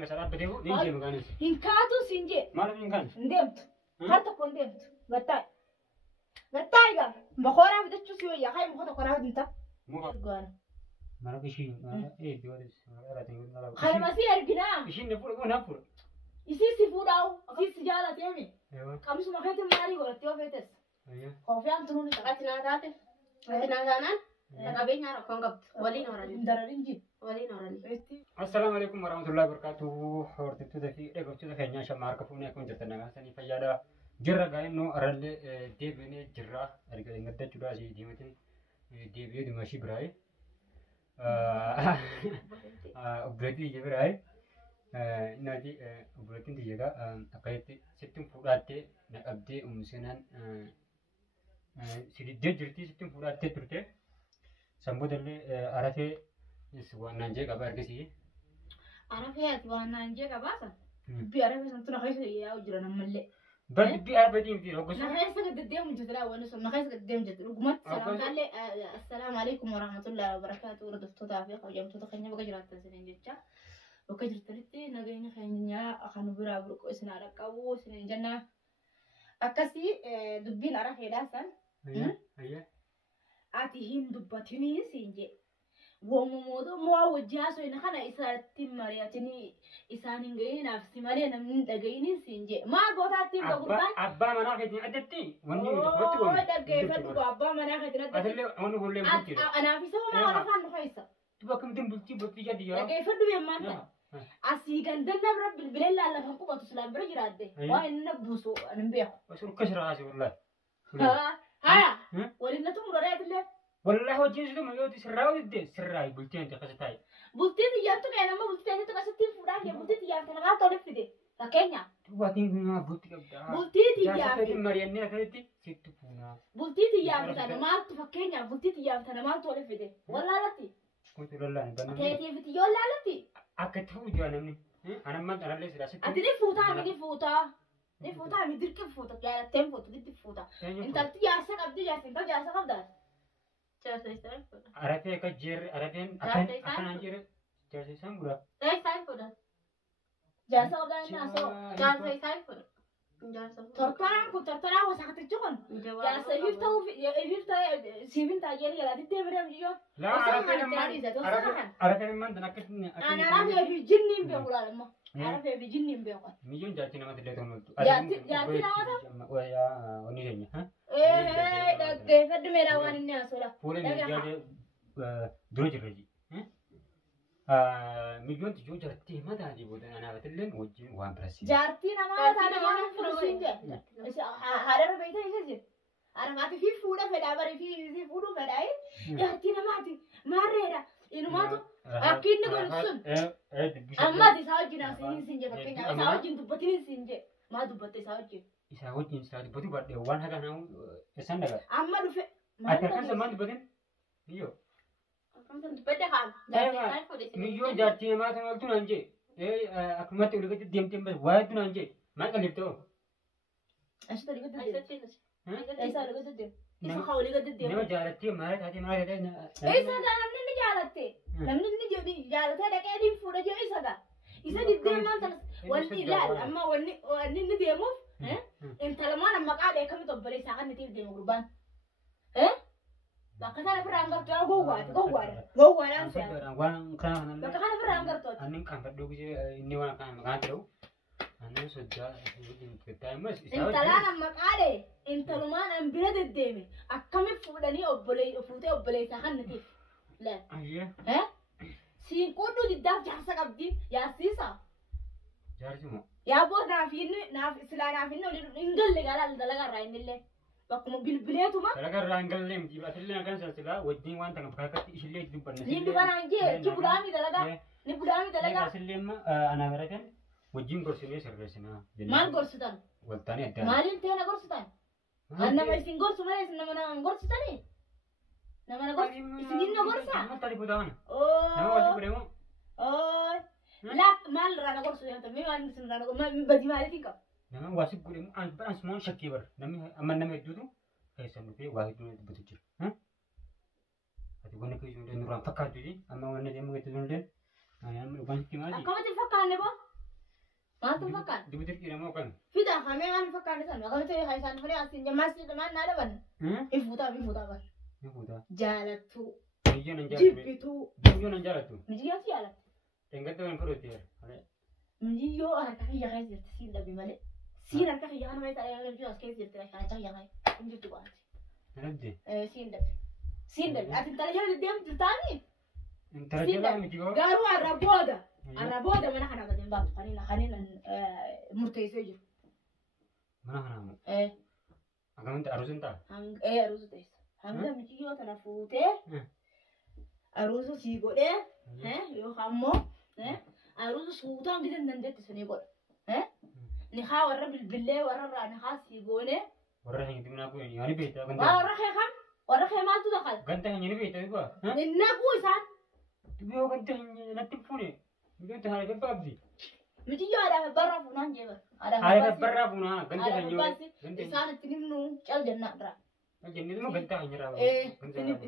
كان مثلا بديه نيجي مكانه هنكاتو سنجي ما له مكان ندمت حتى كون ندمت بتاعي قال بخورا بدتشو سوي يا خاي مخوتا كورا انت مو قال ما له شيء ما إيه بيورس ما له خاي ما سي ارجنا شيء نفور هو نفور يسي فوداو في سجالة تيمي أيوة كم سو مخيت ماري قلتيو فيتس أيوة خوفيان تنوني أتنا ذاته أتنا ذانا تقابلنا ركون قبض ولي نوراني دارين جي ولي نوراني السلام عليكم ورحمة الله وبركاته حورت تدفي ركبت تدفي شمار كفوني كون جتنا سني فجأة جرا قاينو أرل ديبني جرا أرجع إنقطع جرا شيء ديمتني ديبيو دمشي براي أبغتي جبراي نادي أبغتي تيجا أكيد ستم فوراتي نأبدي أمسنان سيدي جرتي ستم فوراتي ترتي سامبودلي أرافي يسوى نانجي كبار كسي عرفت وانا نجيك باسا بيعرف سنتنا خايس يا وجرنا ملء بس بيعرف ديم فيه هو نخيس قدام جدلا وانا نخيس قدام جد رقمت سلام قال لي السلام عليكم ورحمة الله وبركاته ردفت تعافيق وجمت تخني بقجرات سنين جتة وكجرت ترتي نجينا خنيا أخنو برا بركو اسنا ركابو سنين جنة أكسي دبين عرف يداسن هيا أتيهم دبتني سنجي وموضوع مواجهة سو إن خنا إسرائيل مرياتني إسرائيل نفسي مريا نمن دقيني سنجي ما قطعت تيم بقولان أبا ما ناخذ عدتي وني تفوت ولا دقي فتو أبا ما ناخذ أدلي أنا هو اللي بقول أنا في سوا ما أعرف عنه خيسة تبغى كم تم بلتي جدي يا دقي فتو يوم ما أنت أسيقن دنا برا بالبليل لا فنكو بتسلم برجرات ده وين نبوسو نبيعه بس الكسر عاشي والله ها ولينا تمر رأيت اللي والله هو جيز ده ما يودي سراوي ده سراي بلتي أنت قصتاي بلتي يا تو أنا ما بلتي أنت قصتي فلان يا بلتي يا أنا ما تعرف في ده فكينيا تبغى تيجي ما بلتي كبدا بلتي يا في مريانة كذي ست فونا بلتي يا أنا ما تفكينيا بلتي يا أنا ما تعرف في ده ولا لاتي كنت ولا أنا بنا كيف في تيجي ولا لاتي أكتفو جوانا مني أنا ما أنا ليش راسي أنت ليه فوتا مني فوتا ليه فوتا مني ديرك فوتا يا تيم فوتا ديرك فوتا أنت تيجي سكاب دي أنت جالس سكاب ده عرفي كجير عرفين أكن أنجير جالس سامبورا جالس سكاب ده الناس ترتاح ترتاح وسكت الجون جالس يفتح سيفين تاجر يلا دي مريم جيو لا عرفين ما تناكتني أنا عارف في جنين بيقول لما عارف في جنين بيقول مليون جاتي نما تلاتهم جاتي نما ويا ونيرني ها إيه كيف فد ميرا وان الناس ولا فولي جاتي دروج رجي مليون تجو جاتي ما تاني بود أنا بتلين وجي وان برسي جاتي نما تاني ما فرسين جا هذا بيته يجي أنا ما في فودا فدا بري في فودو فداي جاتي نما تي ما ريرا إنه ما تو أكيد نقول سن أما تساوي جنا سنجة فكينا تساوي جن تبتين سنجة ما تبتين تساوي إسحاق جن ساعة بدو بعد وان هذا ناو إسحاق ده أما دفع أتذكر زمان بدين يو مليون جاتي ما تقول تنانجي أكمل تقول كده ديم تيم بس وايد تنانجي ما كلمته أيش تقول كده إيش تقول كده إيش خاولي كده نما جارتي ما هذه ما هذه إيش هذا نمني جالتي نمني جودي جالتي هذا كأني فودا جو إيش هذا إيش دي ما أنت وني لا أما وني نديمو أنت لما أنا قاعد كم تبري ساعة نتيجة ديمو قربان بقى أنا في رانغر تو جوار أنسى بقى أنا في رانغر تو أنا كان بدو كذي إني وانا كان مكان تلو أنا سجى أنت لا لما قاعد أنت لما أنا بلاد الديمي أكمل فوداني أبلي ساعة نتيجة لا ها سين كودو ديداف جالسة قبدي يا سيسا جارجمو يا بو نافين سلا نافين نقول إنجل لقالا دلقا راين اللي بقوم بالبليتو ما دلقا رانجل لهم جيب أتلنا كان سلسلة ودين وان تنقل بكاكت إيش اللي يجيب برنس نيجي بنانجي كبرامي دلقا نبرامي دلقا أسلم أنا مركن وجين قرصني سرقسنا مال قرصتان والتاني أدان مالين تينا قرصتان أنا ما يسين قرص ما يسين نمنا قرصتاني نمنا قرص يسين قرصا ما تري بدانا أوه واسو بريمو لا مال رانا قرص يا تمي ما نسين رانا ما بدي مالي فيك نما واسو بريمو أنا سمون شكيبر نمي أما نمي جودو كيسا نبي واحد دون بتجير ها هذي وانا كيسون دين نوران فكر جدي أما وانا دين مغتدون دين أنا من وان كيما دي أكمل تفكر نبا Maaltu fakkaata? Dibutir kira mau kan? Fidaa hamee maal fakkaata sana? Akka ta'e haa isaan dhufanii asiin jammaa si dhamaan naa dhaban. Ifuutaa bara. Ni kuda. Jaalattuu. Biyyo nan jaalatu. Jibbituu. Biyyo nan jaalatu. Mijiyyoo si jaalatti. Enggak tahu yang perlu dia. Mijiyyoo harka kiyya keessa jirti siin dhabi malee. Siin harka kiyya kana malee ta'ee yoo as keessa jirti harka kiyya kana hin jirtu baati. Nanti. Siin dhabi. Siin dhabi. Ati intala jala deddeemtu jirtaanii? Intala jala miti kau. Garuu har'a booda. Har'a booda mana kana gadi hin baatu kaniin murteessee jiru. Mana kana mu. Agam tak arusin tak? Aruusu teessa. Hanga mijiyyoo tana fuutee. Aruusu sii godhee. Yookaan immoo. Aruusu suutaan gidan dandeetti sanii godha. Ni haa warra bilbilee warra irraa ni haa sii goonee. Warra hin dimna ku yani beektaa kan. Warra kee kam? Warra kee maaltu dhaqal? Ganta hin yani beektaa ku. Inna ku isaan. Tibiyoo ganta hin natti fuune. Ganta haa gabaabdi. Mijiyyoo aadaa barraa fuunaan jeeba. Aadaa barraa fuunaa ganta hin yoo. Isaan itti nimnu cal jennaa irraa. Jadi itu mah ganta hin jiraa.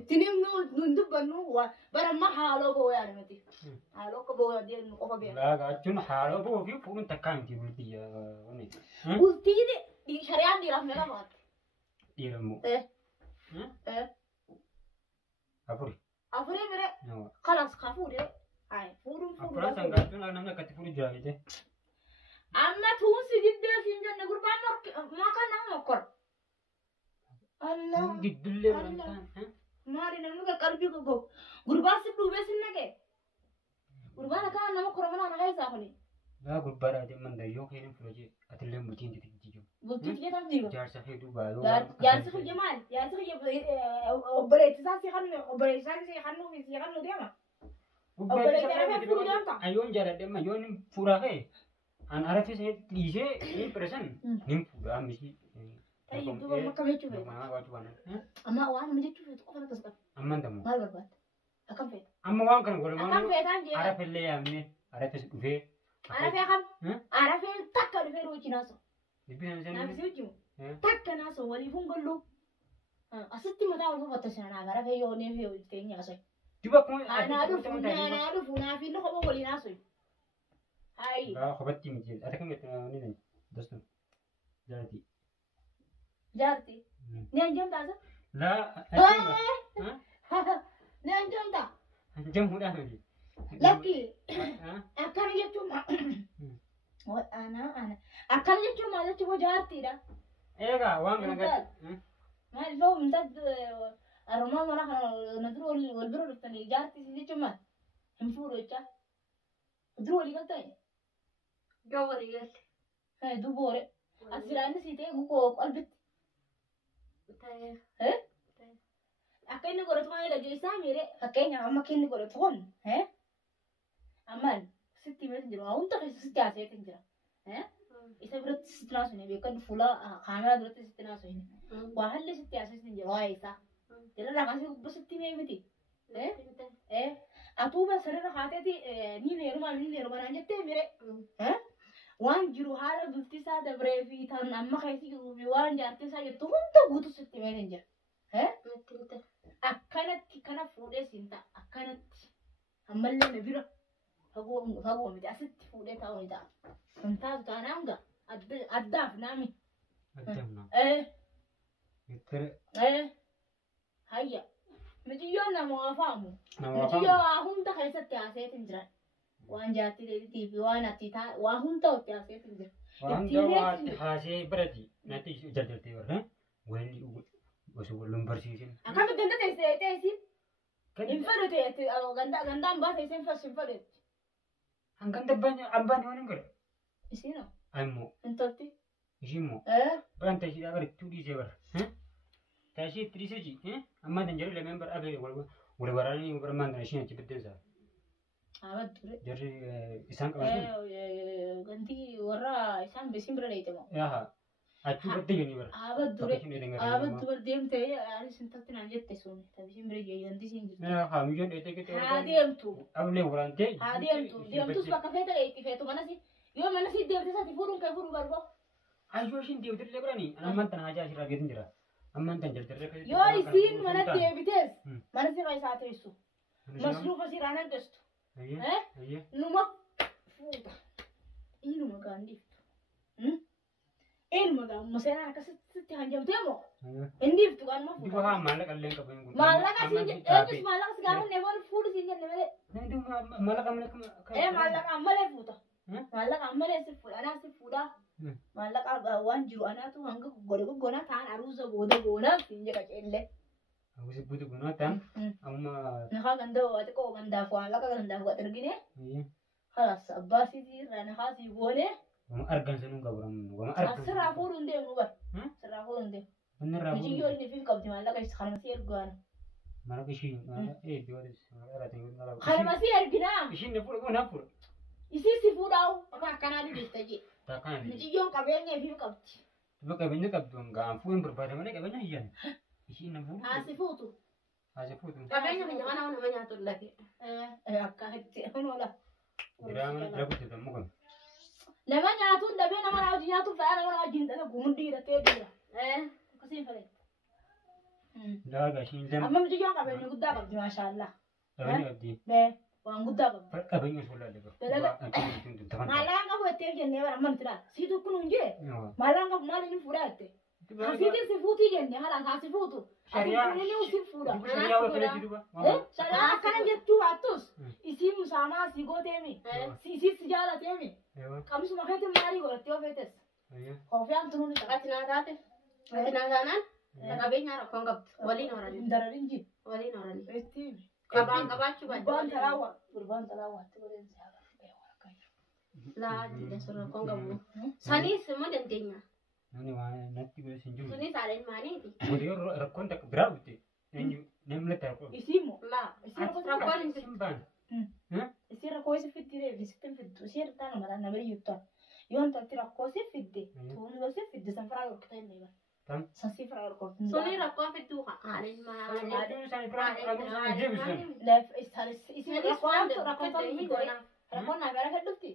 Itti nimnu nun dubbannu baramma haaloo boo yaada miti. Haaloo akka boo yaadee nu qofa beeku. Laaga achuun haaloo boo fi fuudhuun takkaa miti bultii wanni. Bultii shari'aan dhiiraaf meeqa fa'aatti? Dhiiramu. Afuri. Afurii bire. Kalas kaa fuudhee. Fuudhuun Afuraa sangaatuun namni akkatti fuudhu jira jettee. Amma tuunsi diddee siin jenne gurbaan maqaa nama mokkora. Allah. Giddullee malantaan. Maali namni qaqqalbii gogo. Gurbaan si duubee sin naqee. Gurbaan akka nama koromana na keessaa kuni. Gaa gurbaadhaa deeman dayyoo keenan fudhate atillee bultiin titiijjiiru. Bultii tilee tam jiru. Jaarsa hedduu baay'oo. Jaarsi kiyya maali? Jaarsi kiyya obboleettisaa si kannu obboleettisaa si kannu fi si kannu deema. Ayyoon jaaladhe amma yoon fuudhaa ka'e an arafee sanitti dhiisee ni firasan ni fuudha misi. Duuba makka jechuu feeta. Amma waan amma jechuu feetu qofa akkas qaba. Amman tamu. Maal barbaadda? Akkam feeta? Amma waan kana godhamaa. Akkam feetaan jee. Arafillee yaamne arafes dhufee. Arafee kam? Arafee takka dhufee rooti naasoo. Dibbina sana. Naafisii wajjimu. Takka naasoo waliif hin gollu. Asitti mataa wal buufatta sana arafee yoo neef yoo ittiin nyaasoo. Duuba kun. Anaa dhufu naaf inni kophaa walii naasoo. Hayi. Gaa kophatti miti. Ati kan gatti ni dastu. Jaarti. Jaarti. Ni anjam taasa? Laa. Ni anjam taa? Anjam muudhaa miti. Lakki. Akkana jechuun akkana jechuun maal jechuun jaartiidha. Eegaa waan kana gadi. Maal loo minta aromaa mana kana na dura wal bira dhuftanii jaartii si jechuun maal? Hin fuudhu jechaa. Dura walii galtee? Yoo walii galte. Duboore. Asiraan si ta'e gukoo qalbitti. Akka inni godhatu maal dhageessaa miire fakkeenyaaf amma akka inni godhatu kun ammaan sitti himee jiru hunda keessa sitti haasayeetu jira. Isa biratti sitti naasuu beekan fuula kaameraa duratti sitti naasuu waa halli sitti haasayeetu jira waa'ee isaa. Jala kaasee gubba sitti himee miti. Atuuba sarara haateeti ni neerumaa naan jettee miire. Waan jiru haala bultii isaa dabree fi tan amma keessa jiruu fi waan jaartii isaa jettu hunda guutuu sitti himee jira. Akkanatti kana fuudhee siin ta'a. Akkanatti ammallee na bira fagoo miti asitti fuudhee taa'u ni ta'a. Kun taatu taanaan gaa addaaf naami. Addaaf Hayya. Mijiyyoon nama waa faamu. Mijiyyoo waa hunda keessatti haasayeetu jira. Waan jaartii dheedhiitii fi waan ati waa hunda itti haasayeetu jira. Waan gawaa itti haasee birati natti jaljaltee warra waliin osoo waliin barsiisin. Akkamitti ganda teessin? Hin fedhu ta'e gandaan baatee isin hin fedhu. Hangan abbaan waan hin godhe. Isiinoo? Ammoo. Hin tolti? Ishiimmoo. Biraan taasii dhagaa itti dhiisee bara. Taasii itti dhiisee ji. Ammaa tan jedhu lameen bara abee wal waraanii barmaan kana ishiin achi biddeensa. Abaddu. Jarri isaan qabatu. Ganti warra isaan beesin bira dheeyitamu. Yaa achuu baddee jenni bara. Abaddu bar deemtee anis hin tolti naan jette sun tabisin bira jeeyanti siin jirti. Haa miyyoon dheeyitee gete. Haa deemtu. Ablee waraantee. Haa deemtu. Deemtus bakka feeta dheeyitti feetu manasi. Yoo manasi deemte saati fuudhuun kee fuudhuu barbaa. Ayyoo ishiin deemte illee biranii ammaan tan hajaa asirraa geetin jira. Ammaan tan jaljarree. Yoo isiin mana deebitees mana sirra isaa teessu. Masruufa siraan hanqistu. Numa fuudha. Inuma gandhi. Ilma ga masana akasitti hanjamtee moo? Inni iftu kan ma Diba haa maallaqa illee qabu hin Maallaqa siin eenyus maallaqa si gaafa neemoon fuudhi siin jenne malee. Maallaqa malee Maallaqa ammalee fuuta. Maallaqa ammalee si fuudha anaa si fuudha. Maallaqa waan jiru anaatu hanga gogonaa ta'an aruusa booda goonaa siin jedha qeellee. Awwaasi buuti gunaa ta'an amma Nakaa ganda waati koo gandaaf maallaqa gandaaf waa ergine. Halas abbaa siitii irraa nakaa sii goone. wama argan sanuu gabramu wama argan. Sirraa fuudhuun deemu bar. Sirraa fuudhuun deemu. Inni irraa Biji yoo inni fi qabdi maallaqa isa kana masii ergaan. Mara ishii biyyootis irratti Kana masii erginaa. ishiin fuudha gonaa fuudha. Isii si fuudhaawu akka akkanaa ni beekta jee. Takkaan Biyyoon qabeenya fi qabdi. Duba qabeenya qabdu hangaan fuudhin barbaada malee qabeenya hiyyan. Ishiin na fuudhu. Asi fuutu. Haasi fuudhu. Qabeenya keenya mana nama nyaatu lafe. Akka itti hunoola. Diraama dira guddatan mukan. Nama nyaatuun dhabee nama naa hojii nyaatuun fa'aa nama naa wajjin dhala gumuddii hidhatee jira. Akkasiin fedhe. Laaga ishiin dam. Amma biyyoon qabeenya guddaa qabdi maashaallah. Qabeenya qabdi. Waan guddaa qabdi. Qabeenya suullaa daba. Maalaan qabu ettee jennee bara manti laata. Siitu kun hin jee. Maalaan qabu maal inni fuudhaa jette. Asiitiin si fuutii jennee haala saa si fuutu. Asiitiin si fuudha. Shariyaa akkana jettuu baattus isiin musaamaa si gooteemi. Isii si jaalateemi. Qabsuma keetiin maalii godhattee ofeetes. Koofiyaan tunuun isa. Ati naa taate. Ati naa taanaan qabeenya rakkoon qabdu. Waliin horanii. Dararin ji. Waliin horanii. Ittiin. Qabaan qabaachuu Gurbaan talaawwa. Gurbaan talaawwaatti godheen si haala. Laa jiidha rakkoon qabu. Saniis immoo dandeenya. Nani waan natti godhe sin jiru. Sunis haadha maaliiti? Godhe rakkoon takka biraa butte. Namni taa'u. Isiimmoo. Laa. Rakkoon hin jiru. Simbaan. Isii rakkoo si fiddee visitin fiddu isii irraa nama dhaan nama iyyuu yoon tatti rakkoo si fidde tuun yoo si fidde san firaa yorkita hin beekan. Tam. San si firaa yorkoo. Suni rakkoo fidduu haadha maaliiti? Aduun isaan biraa deebisan. Isin rakkoo ta'uu goona. Rakkoon naa gara hedduutti.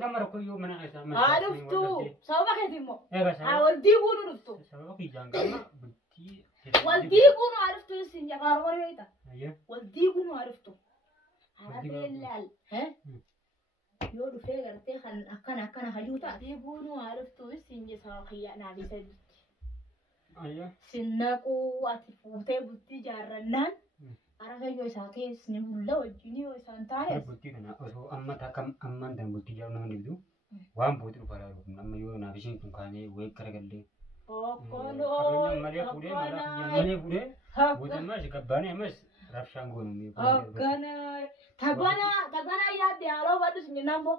Gama rakkoo yoo mana isaa. Haa dhuftu. Sababa keeti immoo. Egaa sababa. Haa wal diiguu nu dhuftu. Sababa kiyyaan gama bultii. Wal diiguu nu haa dhuftu isin jafaa roon beekta. Ayya. Wal diiguu nu haa dhuftu. Haadha laal. Yoo dhufee gartee kan akkana hajuu taatee buunuu haa dhuftu isin jesa kiyyaa naaf isa jirti. Ayya. Sinnaquu ati fuutee bultii jaarrannaan aragayyoo isaa keessa ni bulla wajjin yoo isaan taa'e. Bultii kana osoo amma takkam amman dan bultii jaaru nama dibdu waan buuti dhufa laa dhufu amma yoo naaf ishiin kun kaanee wayi garagallee. Okkoloo. Malee fuudhee malee fuudhee. Guutummaa si qabbaanee ammas rabshaan goonu. Hoggana. Tagana yaadde haaloo baadhu sin jennaan boo.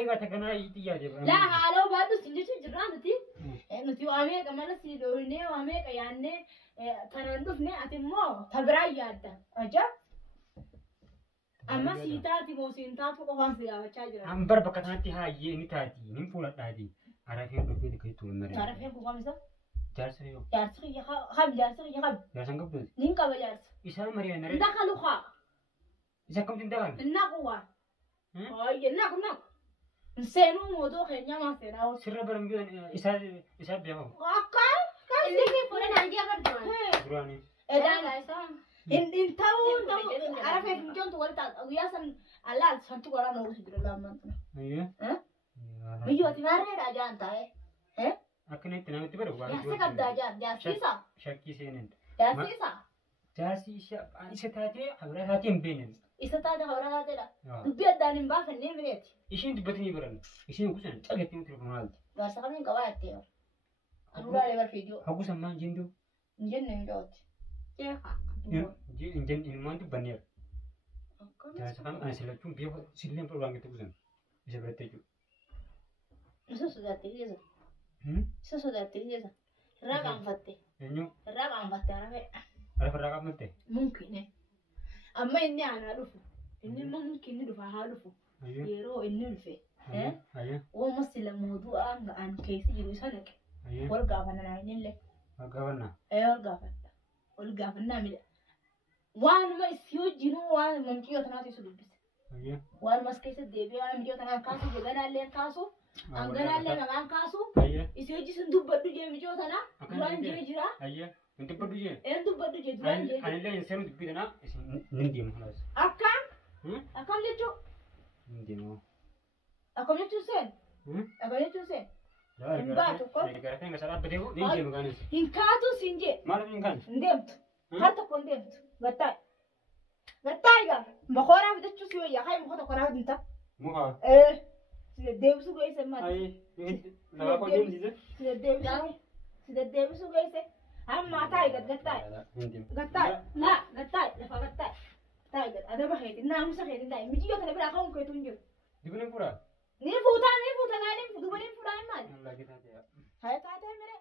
Egaa taganaa itti yaadee. Laa haaloo baadhu sin jechuun jirraa nuti. Nuti waa meeqa mana si dhoofnee waa meeqa yaadnee kanaan dhufne ati immoo tabiraa yaadda. Ajaa. Amma sii taati moo siin taatu qofaan si gaafachaa jira. Hambar bakka kanatti haayyee ni taati ni fuudhadhaati. Arafeen dhufee dhiqee tuun maree. Arafeen kun kamisa? Jaarsa yoo. Jaarsa kiyya kam jaarsa kiyya kam. Jaarsan qabdu. Nin qaba jaarsa. Isaan maree naree. Ndakalu haa. Isa kamtu hin daban. Nnaku waan. Ooyye nnaku. Nseenuu mootoo keenya maa seenaa oolu. Sirra baramjuu isaa beekamu. Akkaan. Inni fi fuudhan hanjii agartuman. Duraanii. Edaan isaa. In ta'uu arafee fincoontu wal taata guyyaa san allaal santu qoraa na uwwisu jira laamman tuna. Ayyaa. Biyyooti bareeda ajaan taa'e. Akkanatti namatti bada waan Jaarsa qabda ajaan jaarsiisa. shakkii seenan. Jaarsiisa. Jaarsi isa taatee habira taatee hin beekne. Isa taate hawara taateedha. Dubbii addaan hin baafannee mireeti. Ishiin dubbatanii baran. Ishiin kusan cagattee muti rukumaa alti. Jaarsa kamiin qabaa jettee. Anuraalee barfiidiyoo. Haguusan maan jinduu. Hin jenne hin jooti. Jeeqa. Ilmaan dubbanneera. Jaarsa kam ani silachuun beeku silleen fudhu waan gatti kusan. Isa biratti jechuudha. Isa sodaattee keessa. Isa sodaattee keessa. Irraa qaanfatte. Eenyu? Irraa qaanfatte arafee. Arafarraa qaamatte? Mumkiine. Amma inni aanaa dhufu. Inni immoo mumkiinni dhufa haa dhufu. Yeroo inni dhufe. Ooma sila moodu'aan ga'an keessa jiru isa naqe. Wal gaafannaa innillee. Wal gaafannaa? Wal gaafannaa. Wal gaafannaa midha. Waanuma isii wajjinuu waan mucayyoo tanaatu isu dubbise. Waanuma as keessa deebi'ee waan mucayyoo tanaan kaasu jeganaallee kaasu. Hanganaallee maqaan kaasu. Isii wajji sun dubbadhu jee mucayyoo tanaa. Duraan jee jira. Nanti badu je. Dubbadhu jee duraan jee. Anillee hin seenu dubbii tanaa nin deemu kanas. Akkam? Akkam jechuun? Nin deemu. Akkam jechuun seen? Dhaga'ee cuusee. Gargaartee nga sadhaa badeebu ni deemu gaanis. Hin kaatu siin jee. Maaliif hin kaane? Hin deemtu. Har tokko hin deemtu. Gattaay. Gattaay gaa. Mokooraa fidachuu si wayyaa. Haa muka tokko naa dinta. Muka. Deebisuu geesse maal? Lafa koo deemsise. Deebisuu geesse. Amma taa'e gattaay. Gattaay. Naa gattaay. Lafa gattaay. Taa'e gad adaba heeti. Naamusa heeti taa'e. Mijiyyoo kana biraa ka'uun keetu hin jiru. Dibni fuudhaa? Ni fuutaa gaa ni duuba ni fuudhaa hin maali? Allah gitaa ta'e. Haa taatee mere.